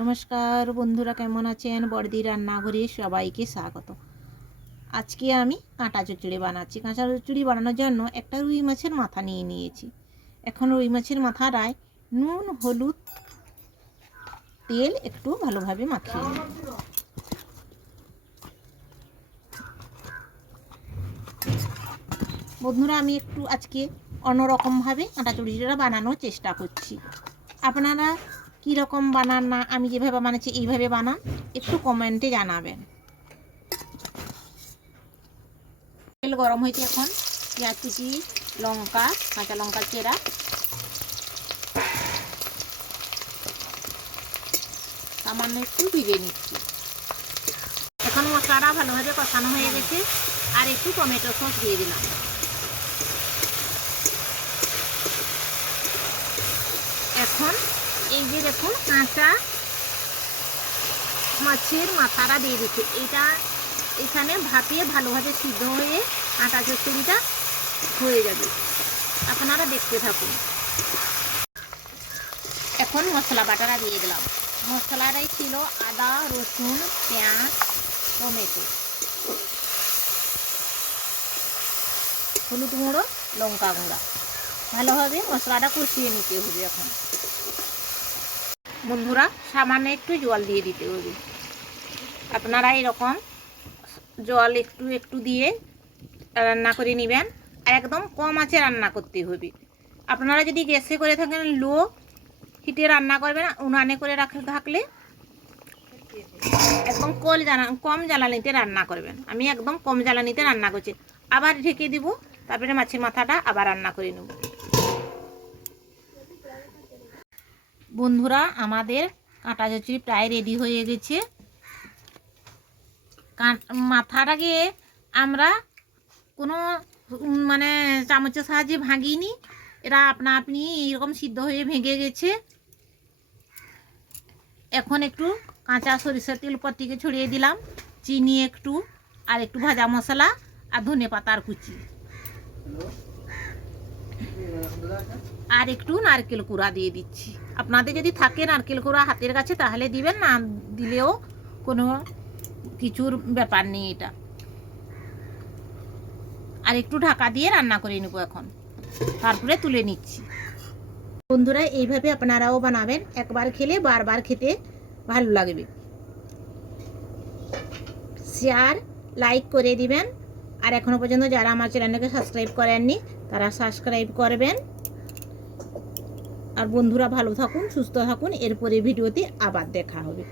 নমস্কার বন্ধুরা, কেমন আছেন? বড়দি রান্নাঘরে সবাইকে স্বাগত। আজকে আমি কাঁটা চচ্চড়ি বানাচ্ছি। কাঁচা চচ্চড়ি বানানোর জন্য একটা রুই মাছের মাথা নিয়ে নিয়েছি। এখন রুই মাছের মাথাটায় নুন, হলুদ, তেল একটু ভালোভাবে মাখিয়ে নেব। বন্ধুরা, আমি একটু আজকে অন্যরকমভাবে কাঁটা চচ্চড়িটা বানানোর চেষ্টা করছি। আপনারা রকম বানান না, আমি যেভাবে বানাচ্ছি এইভাবে বানান, একটু কমেন্টে জানাবেন। তেল গরম হয়েছে এখন, পেঁয়াজ কুচি, লঙ্কা, কাঁচা লঙ্কা চেরা। সামান্য একটু ভিজে নিচ্ছি। এখন মশলাটা ভালোভাবে কষানো হয়ে গেছে, আর একটু টমেটো সস দিয়ে দিলাম। এখন এই যে দেখুন কাঁচা মাছের মাথাটা দিয়ে দিচ্ছে। এটা এখানে ভাপিয়ে ভালোভাবে সিদ্ধ হয়ে আটা চচ্চড়িটা হয়ে যাবে। আপনারা দেখতে থাকুন। এখন মশলা বাটাটা দিয়ে দিলাম। মশলাটাই ছিল আদা, রসুন, পেঁয়াজ, টমেটো। হলুদ গুঁড়ো, লঙ্কা গুঁড়া। ভালোভাবে মশলাটা কষিয়ে নিতে হবে এখন। বন্ধুরা, সামান্য একটু জল দিয়ে দিতে হবে। আপনারা এরকম জল একটু একটু দিয়ে রান্না করে নেবেন, আর একদম কম আঁচে রান্না করতে হবে। আপনারা যদি গ্যাসে করে থাকেন, লো হিটে রান্না করবেন, উনানে করে রাখলে থাকলে একদম কল জ্বালা কম জ্বালানিতে রান্না করবেন। আমি একদম কম জ্বালানিতে রান্না করছি। আবার ঢেকে দিব, তারপরে মাছের মাথাটা আবার রান্না করে নেব। বন্ধুরা, আমাদের কাঁটা চচড়ি প্রায় রেডি হয়ে গেছে। মাথাটাকে আমরা কোনো মানে চামচের সাহায্যে ভাঙিনি। এরা আপনা আপনি এরকম সিদ্ধ হয়ে ভেঙে গেছে। এখন একটু কাঁচা সরিষার তেল উপর থেকে ছড়িয়ে দিলাম। চিনি একটু, আর একটু ভাজা মশলা আর ধনে পাতার কুচি। আর একটু নারকেল কুড়া দিয়ে দিচ্ছি। আপনাদের যদি থাকে নারকেল কুড়া হাতের কাছে, তাহলে দিবেন, না দিলেও কোনো কিছুর ব্যাপার নেই এটা। আর একটু ঢাকা দিয়ে রান্না করে নেব এখন। তারপরে তুলে নিচ্ছি। বন্ধুরা, এইভাবে আপনারাও বানাবেন। একবার খেলে বারবার খেতে ভালো লাগবে। শেয়ার, লাইক করে দিবেন। আর এখনও পর্যন্ত যারা আমার চ্যানেলকে সাবস্ক্রাইব করেননি, তারা সাবস্ক্রাইব করবেন। আর বন্ধুরা ভালো থাকুন, সুস্থ থাকুন, এরপরে ভিডিওতে আবার দেখা হবে।